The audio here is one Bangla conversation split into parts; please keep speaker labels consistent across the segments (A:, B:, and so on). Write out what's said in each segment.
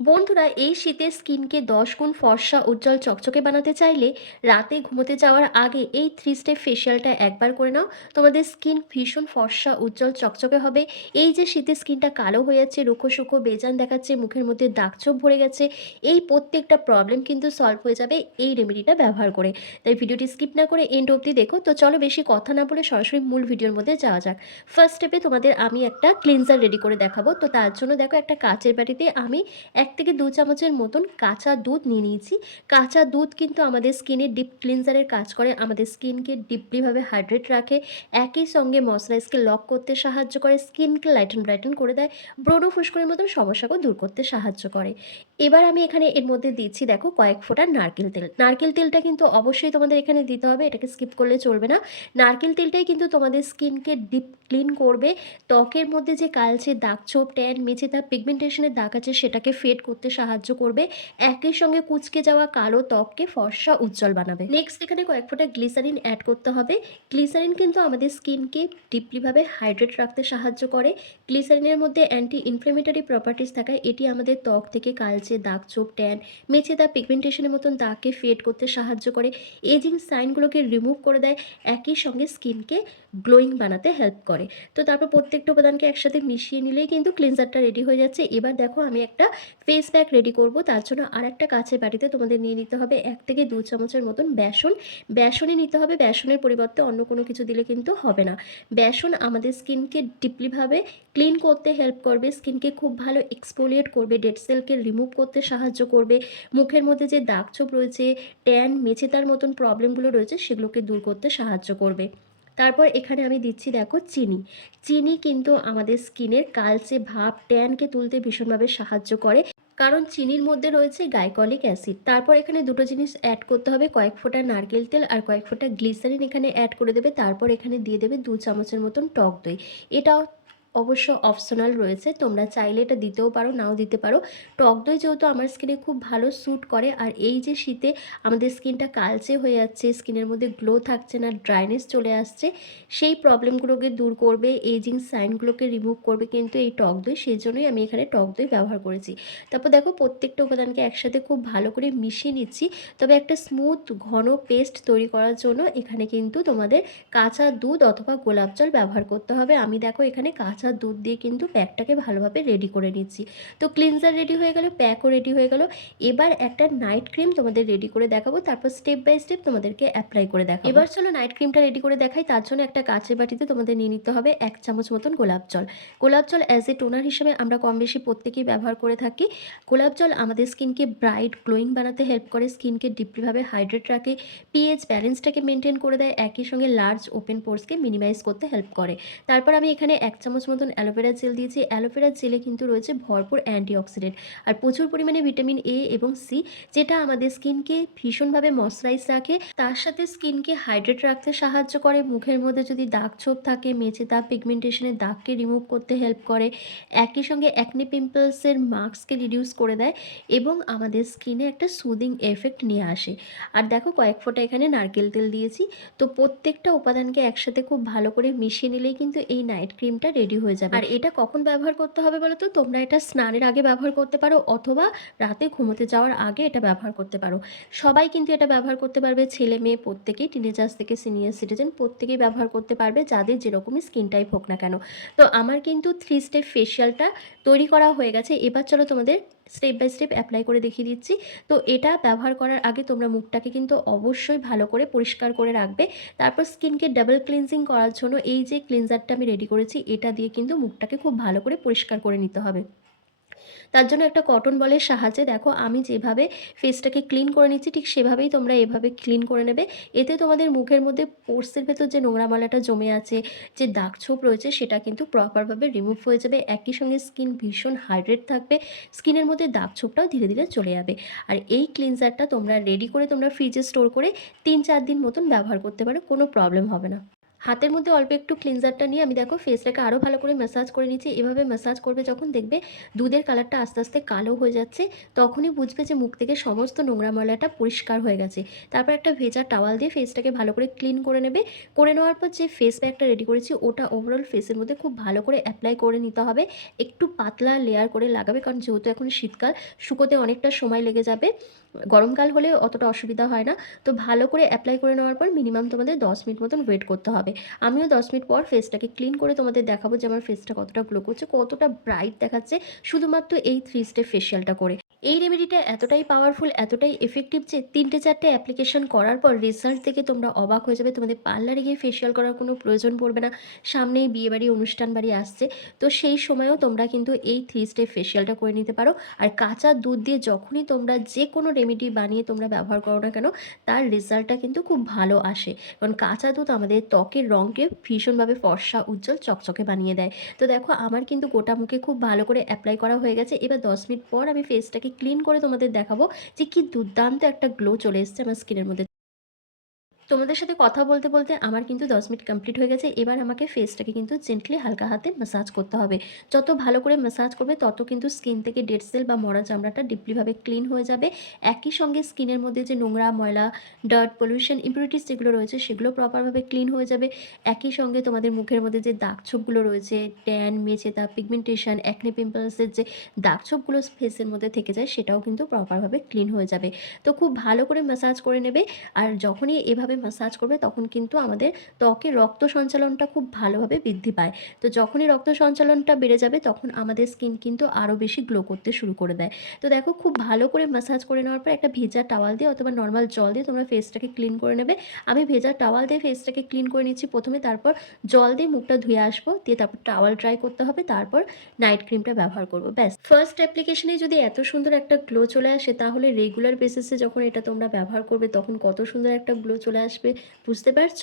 A: বন্ধুরা, এই শীতে স্কিনকে দশ গুণ ফর্সা, উজ্জ্বল, চকচকে বানাতে চাইলে রাতে ঘুমোতে যাওয়ার আগে এই থ্রি স্টেপ ফেশিয়ালটা একবার করে নাও। তোমাদের স্কিন ভীষণ ফর্সা, উজ্জ্বল, চকচকে হবে। এই যে শীতে স্কিনটা কালো হয়ে যাচ্ছে, রুখো সুখো বেজান দেখাচ্ছে, মুখের মধ্যে দাগছোপ ভরে গেছে, এই প্রত্যেকটা প্রবলেম কিন্তু সলভ হয়ে যাবে এই রেমেডিটা ব্যবহার করে। তাই ভিডিওটি স্কিপ না করে এন্ড অবধি দেখো। তো চলো বেশি কথা না বলে সরাসরি মূল ভিডিওর মধ্যে যাওয়া যাক। ফার্স্ট স্টেপে তোমাদের আমি একটা ক্লিনজার রেডি করে দেখাবো। তো তার জন্য দেখো একটা কাচের বাটিতে আমি এক থেকে দু চামচের মতন কাঁচা দুধ নিয়ে নিয়েছি। কাঁচা দুধ কিন্তু আমাদের স্কিনে ডিপ ক্লিনজারের কাজ করে। আমাদের স্কিনকে ডিপলিভাবে হাইড্রেট রাখে। একই সঙ্গে ময়শ্চারাইজকে লক করতে সাহায্য করে। স্কিনকে লাইটন ব্রাইটন করে দেয়। ব্রণ ফুসকুড়ির মতন সমস্যাকেও দূর করতে সাহায্য করে। এবার আমি এখানে এর মধ্যে দিচ্ছি, দেখো, কয়েক ফোঁটা নারকেল তেল। নারকেল তেলটা কিন্তু অবশ্যই তোমাদের এখানে দিতে হবে। এটাকে স্কিপ করলে চলবে না। নারকেল তেলটাই কিন্তু তোমাদের স্কিনকে ডিপ ক্লিন করবে। ত্বকের মধ্যে যে কালচে দাগ, ছোপ ট্যান মেচে তার পিগমেন্টেশনের দাগ আছে, সেটাকে ফেড করতে সাহায্য করবে। একই সঙ্গে কুচকে যাওয়া কালো ত্বককে ফর্সা উজ্জ্বল বানাবে। নেক্সট এখানে কয়েক ফোঁটা গ্লিসারিন অ্যাড করতে হবে। গ্লিসারিন কিন্তু আমাদের স্কিনকে ডিপলিভাবে হাইড্রেট রাখতে সাহায্য করে। গ্লিসারিনের মধ্যে অ্যান্টি ইনফ্লেমেটরি প্রপার্টিস থাকায় এটি আমাদের ত্বক থেকে কালচে দাগ, চোখ ট্যান মেচে তার পিগমেন্টেশনের মতন দাগকে ফেড করতে সাহায্য করে। এজিং সাইনগুলোকে রিমুভ করে দেয়, একই সঙ্গে স্কিনকে গ্লোয়িং বানাতে হেল্প করে। তো তারপর প্রত্যেকটা উপাদানকে একসাথে মিশিয়ে নিলেই কিন্তু ক্লিনজারটা রেডি হয়ে যাচ্ছে। এবার দেখো আমি একটা ফেস প্যাক রেডি করব, তার জন্য আর একটা কাছের বাটিতে তোমাদের নিয়ে নিতে হবে এক থেকে দু চামচের মতন বেসন। বেসনে নিতে হবে, বেসনের পরিবর্তে অন্য কোনো কিছু দিলে কিন্তু হবে না। বেসন আমাদের স্কিনকে ডিপলিভাবে ক্লিন করতে হেল্প করবে, স্কিনকে খুব ভালো এক্সপোলিয়েট করবে ডেড সেলকে রিমুভ করতে সাহায্য করবে। মুখের মধ্যে যে দাগছোপ রয়েছে ট্যান মেচেতার মতন প্রবলেমগুলো রয়েছে, সেগুলোকে দূর করতে সাহায্য করবে। তারপর এখানে আমি দিচ্ছি দেখো চিনি। চিনি কিন্তু আমাদের স্কিনের কালচে ভাব ট্যানকে তুলতে ভীষণভাবে সাহায্য করে। কারণ চিনির মধ্যে রয়েছে গাইকলিক অ্যাসিড। তারপর এখানে দুটো জিনিস অ্যাড করতে হবে, কয়েক ফোঁটা নারকেল তেল আর কয়েক ফোঁটা গ্লিসারিন এখানে অ্যাড করে দেবে। তারপর এখানে দিয়ে দেবে দু চামচের মতন টক দই। এটাও অবশ্য অপশনাল রয়েছে, তোমরা চাইলে এটা দিতেও পারো, নাও দিতে পারো। টক দই যেহেতু আমার স্কিনে খুব ভালো স্যুট করে, আর এই যে শীতে আমাদের স্কিনটা কালচে হয়ে যাচ্ছে স্কিনের মধ্যে গ্লো থাকছে না ড্রাইনেস চলে আসছে, সেই প্রবলেমগুলোকে দূর করবে এজিং সাইনগুলোকে রিমুভ করবে কিন্তু এই টক দই সেই জন্যই আমি এখানে টক দই ব্যবহার করেছি। তারপর দেখো প্রত্যেকটা উপাদানকে একসাথে খুব ভালো করে মিশিয়ে নিচ্ছি, তবে একটা স্মুথ ঘন পেস্ট তৈরি করার জন্য এখানে কিন্তু তোমাদের কাঁচা দুধ অথবা গোলাপ জল ব্যবহার করতে হবে। আমি দেখো এখানে কাঁচা দুধ দিয়ে কিন্তু প্যাকটাকে ভালোভাবে রেডি করে নিচ্ছি। তো ক্লিনজার রেডি হয়ে গেল প্যাকও রেডি হয়ে গেল। এবার একটা নাইট ক্রিম তোমাদের রেডি করে দেখাবো, তারপর স্টেপ বাই স্টেপ তোমাদেরকে অ্যাপ্লাই করে দেখাবো। এবার চলো নাইট ক্রিমটা রেডি করে দেখাই, তার জন্য একটা কাঁচের বাটিতে তোমাদের নিয়ে নিতে হবে এক চামচ মতন গোলাপ জল। গোলাপ জল অ্যাজ এ টোনার হিসেবে আমরা কম বেশি প্রত্যেকেই ব্যবহার করে থাকি। গোলাপ জল আমাদের স্কিনকে ব্রাইট গ্লোয়িং বানাতে হেল্প করে, স্কিনকে ডিপলিভাবে হাইড্রেট রাখে পিএইচ ব্যালেন্সটাকে মেনটেন করে দেয়, একই সঙ্গে লার্জ ওপেন পোর্সকে মিনিমাইজ করতে হেল্প করে। তারপর আমি এখানে এক চামচ মতন অ্যালোভেরা জেল দিয়েছি। অ্যালোভেরা জেলে কিন্তু রয়েছে ভরপুর অ্যান্টিঅক্সিডেন্ট। আর প্রচুর পরিমাণে ভিটামিন এ এবং সি, যেটা আমাদের স্কিনকে ভীষণভাবে ময়শ্চারাইজ রাখে। তার সাথে স্কিনকে হাইড্রেট রাখতে সাহায্য করে। মুখের মধ্যে যদি দাগ ছোপ থাকে মেচে দাগ পিগমেন্টেশনের দাগকে রিমুভ করতে হেল্প করে। একই সঙ্গে অ্যাকনি পিম্পলসের মার্কসকে রিডিউস করে দেয় এবং আমাদের স্কিনে একটা সুদিং এফেক্ট নিয়ে আসে। আর দেখো কয়েক ফোঁটা এখানে নারকেল তেল দিয়েছি। তো প্রত্যেকটা উপাদানকে একসাথে খুব ভালো করে মিশিয়ে নিলেই কিন্তু এই নাইট ক্রিমটা রেডি হয়ে যাবে। আর এটা কখন ব্যবহার করতে হবে বলো তো তোমরা এটা স্নানের আগে ব্যবহার করতে পারো অথবা রাতে ঘুমোতে যাওয়ার আগে এটা ব্যবহার করতে পারো। সবাই কিন্তু এটা ব্যবহার করতে পারবে। ছেলে, মেয়ে প্রত্যেকেই টিনেজার্স থেকে সিনিয়র সিটিজেন প্রত্যেকেই ব্যবহার করতে পারবে যাদের যেরকমই স্কিন টাইপ হোক না কেন। তো আমার কিন্তু থ্রি স্টেপ ফেশিয়ালটা তৈরি করা হয়ে গেছে। এবার চলো তোমাদের স্টেপ বাই স্টেপ অ্যাপ্লাই করে দেখিয়ে দিচ্ছি। তো এটা ব্যবহার করার আগে তোমরা মুখটাকে কিন্তু অবশ্যই ভালো করে পরিষ্কার করে রাখবে। তারপর স্কিনকে ডাবল ক্লিনজিং করার জন্য এই যে ক্লিনজারটা আমি রেডি করেছি, এটা দিয়ে কিন্তু মুখটাকে খুব ভালো করে পরিষ্কার করে নিতে হবে। তার জন্য একটা কটন বলের সাহায্যে দেখো আমি যেভাবে ফেসটাকে ক্লিন করে নিচ্ছি, ঠিক সেভাবেই তোমরা এভাবে ক্লিন করে নেবে। এতে তোমাদের মুখের মধ্যে পোর্সের ভেতর যে নোংরা ময়লাটা জমে আছে, যে দাগ ছোপ রয়েছে, সেটা কিন্তু প্রপারভাবে রিমুভ হয়ে যাবে। একই সঙ্গে স্কিন ভীষণ হাইড্রেট থাকবে স্কিনের মধ্যে দাগ ছোপটাও ধীরে ধীরে চলে যাবে। আর এই ক্লিনজারটা তোমরা রেডি করে তোমরা ফ্রিজে স্টোর করে তিন চার দিন মতন ব্যবহার করতে পারো, কোনো প্রবলেম হবে না। হাতের মধ্যে অল্প একটু ক্লিনজারটা নিয়ে আমি দেখো ফেসটাকে আরও ভালো করে ম্যাসাজ করে নিচ্ছি। এভাবে ম্যাসাজ করবে যখন দেখবে দুধের কালারটা আস্তে আস্তে কালো হয়ে যাচ্ছে, তখনই বুঝবে যে মুখ থেকে সমস্ত নোংরা ময়লাটা পরিষ্কার হয়ে গেছে। তারপর একটা ভেজা টাওয়াল দিয়ে ফেসটাকে ভালো করে ক্লিন করে নেবে। করে নেওয়ার পর যে ফেস প্যাকটা রেডি করেছি, ওটা ওভারঅল ফেসের মধ্যে খুব ভালো করে অ্যাপ্লাই করে নিতে হবে। একটু পাতলা লেয়ার করে লাগাবে, কারণ যেহেতু এখন শীতকাল, শুকোতে অনেকটা সময় লেগে যাবে। গরমকাল হলে অতটা অসুবিধা হয় না। তো ভালো করে অ্যাপ্লাই করে নেওয়ার পর মিনিমাম তোমাদের দশ মিনিট মতন ওয়েট করতে হবে। আমিও দশ মিনিট পর ফেসটাকে ক্লিন করে তোমাদের দেখাবো যে আমার ফেসটা কতটা গ্লো করছে, কতটা ব্রাইট দেখাচ্ছে, শুধুমাত্র এই থ্রি স্টেপ ফেশিয়ালটা করে। এই রেমেডিটা এতটাই পাওয়ারফুল এতটাই এফেক্টিভ যে তিনটে চারটে অ্যাপ্লিকেশন করার পর রেজাল্ট থেকে তোমরা অবাক হয়ে যাবে। তোমাদের পার্লারে গিয়ে ফেশিয়াল করার কোনো প্রয়োজন পড়বে না। সামনেই বিয়েবাড়ি, অনুষ্ঠান বাড়ি আসছে। তো সেই সময়ও তোমরা কিন্তু এই থ্রি স্টেপ ফেশিয়ালটা করে নিতে পারো। আর কাঁচা দুধ দিয়ে যখনই তোমরা যে কোনো রেমেডি বানিয়ে তোমরা ব্যবহার করো না কেন, তার রেজাল্টটা কিন্তু খুব ভালো আসে। কারণ কাঁচা দুধ আমাদের ত্বকের রঙকে ভীষণভাবে ফর্সা, উজ্জ্বল, চকচকে বানিয়ে দেয়। তো দেখো, আমার কিন্তু গোটা মুখে খুব ভালো করে অ্যাপ্লাই করা হয়ে গেছে। এবার দশ মিনিট পর আমি ফেসটাকে ক্লিন করে তোমাদের দেখাবো যে কি দুর্দান্ত একটা গ্লো চলে এসছে আমার স্কিনের মধ্যে। তোমাদের সাথে কথা বলতে বলতে আমার কিন্তু দশ মিনিট কমপ্লিট হয়ে গেছে। এবার আমাকে ফেসটাকে কিন্তু জেন্টলি হালকা হাতে ম্যাসাজ করতে হবে। যত ভালো করে ম্যাসাজ করবে, তত কিন্তু স্কিন থেকে ডেড সেল বা মরা চামড়াটা ডিপলিভাবে ক্লিন হয়ে যাবে। একই সঙ্গে স্কিনের মধ্যে যে নোংরা, ময়লা ডার্ট পলিউশন ইম্পিউরিটিস যেগুলো রয়েছে, সেগুলো প্রপারভাবে ক্লিন হয়ে যাবে। একই সঙ্গে তোমাদের মুখের মধ্যে যে দাগছোপগুলো রয়েছে ট্যান মেচেতা পিগমেন্টেশন অ্যাকনে পিম্পলসের যে দাগছোপগুলো ফেসের মধ্যে থেকে যায়, সেটাও কিন্তু প্রপারভাবে ক্লিন হয়ে যাবে। তো খুব ভালো করে ম্যাসাজ করে নেবে। আর যখনই এভাবে ম্যাসাজ করবে, তখন কিন্তু আমাদের ত্বকে রক্ত সঞ্চালনটা খুব ভালোভাবে বৃদ্ধি পায়। তো যখনই রক্ত সঞ্চালনটা বেড়ে যাবে, তখন আমাদের স্কিন কিন্তু আরও বেশি গ্লো করতে শুরু করে দেয়। তো দেখো, খুব ভালো করে ম্যাসাজ করে নেওয়ার পর একটা ভেজা টাওয়াল দিয়ে অথবা নর্মাল জল দিয়ে তোমরা ফেসটাকে ক্লিন করে নেবে। আমি ভেজা টাওয়াল দিয়ে ফেসটাকে ক্লিন করে নিচ্ছি প্রথমে, তারপর জল দিয়ে মুখটা ধুয়ে আসব, দিয়ে তারপর টাওয়াল ড্রাই করতে হবে, তারপর নাইট ক্রিমটা ব্যবহার করব, ব্যাস। ফার্স্ট অ্যাপ্লিকেশনে যদি এত সুন্দর একটা গ্লো চলে আসে, তাহলে রেগুলার বেসিসে যখন এটা তোমরা ব্যবহার করবে, তখন কত সুন্দর একটা গ্লো চলে আসবে বুঝতে পারছ?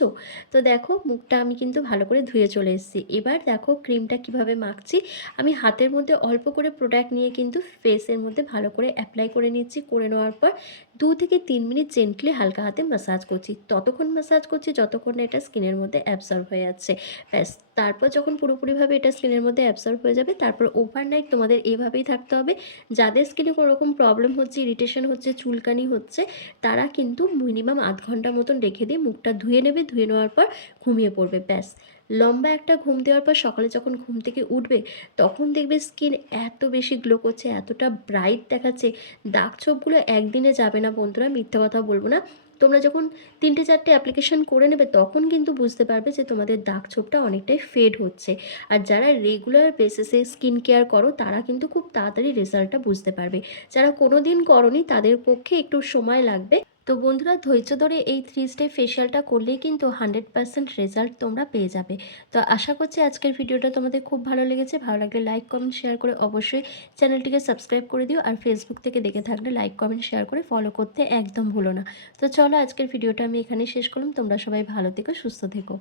A: তো দেখো, মুখটা আমি কিন্তু ভালো করে ধুয়ে চলে এসেছি। এবার দেখো ক্রিমটা কীভাবে মাখছি। আমি হাতের মধ্যে অল্প করে প্রোডাক্ট নিয়ে কিন্তু ফেসের মধ্যে ভালো করে অ্যাপ্লাই করে নিচ্ছি, করে নেওয়ার পর দু থেকে তিন মিনিট জেন্টলি হালকা হাতে ম্যাসাজ করছি। ততক্ষণ ম্যাসাজ করছি যতক্ষণ না এটা স্কিনের মধ্যে অ্যাবসর্ব হয়ে যাচ্ছে। ব্যাস, তারপর যখন পুরোপুরিভাবে এটা স্কিনের মধ্যে অ্যাবসর্ব হয়ে যাবে, তারপর ওভারনাইট তোমাদের এভাবেই থাকতে হবে। যাদের স্কিনে কোনো রকম প্রবলেম হচ্ছে ইরিটেশন হচ্ছে, চুলকানি হচ্ছে, তারা কিন্তু মিনিমাম আধ ঘণ্টা মতন রেখে দিয়ে মুখটা ধুয়ে নেবে। ধুয়ে নেওয়ার পর ঘুমিয়ে পড়বে, ব্যাস। লম্বা একটা ঘুম দেওয়ার পর সকালে যখন ঘুম থেকে উঠবে, তখন দেখবে স্কিন এত বেশি গ্লো করছে, এতটা ব্রাইট দেখাচ্ছে। দাগ ছোপগুলো একদিনে যাবে না বন্ধুরা, মিথ্যা কথা বলব না। তোমরা যখন তিনটে চারটে অ্যাপ্লিকেশন করে নেবে, তখন কিন্তু বুঝতে পারবে যে তোমাদের দাগ ছোপটা অনেকটাই ফেড হচ্ছে। আর যারা রেগুলার বেসিসে স্কিন কেয়ার করো, তারা কিন্তু খুব তাড়াতাড়ি রেজাল্টটা বুঝতে পারবে। যারা কোনো দিন করনি, তাদের পক্ষে একটু সময় লাগবে। তো বন্ধুরা ধৈর্য ধরে এই থ্রি স্টেপ ফেশিয়ালটা করলেই কিন্তু হান্ড্রেড পার্সেন্ট রেজাল্ট তোমরা পেয়ে যাবে। তো আশা করছি আজকের ভিডিওটা তোমাদের খুব ভালো লেগেছে। ভালো লাগলে লাইক কমেন্ট শেয়ার করে অবশ্যই চ্যানেলটিকে সাবস্ক্রাইব করে দিও আর ফেসবুক থেকে দেখে থাকলে লাইক কমেন্ট শেয়ার করে ফলো করতে একদম ভুলো না। তো চলো আজকের ভিডিওটা আমি এখানেই শেষ করলাম। তোমরা সবাই ভালো থেকো, সুস্থ থেকো।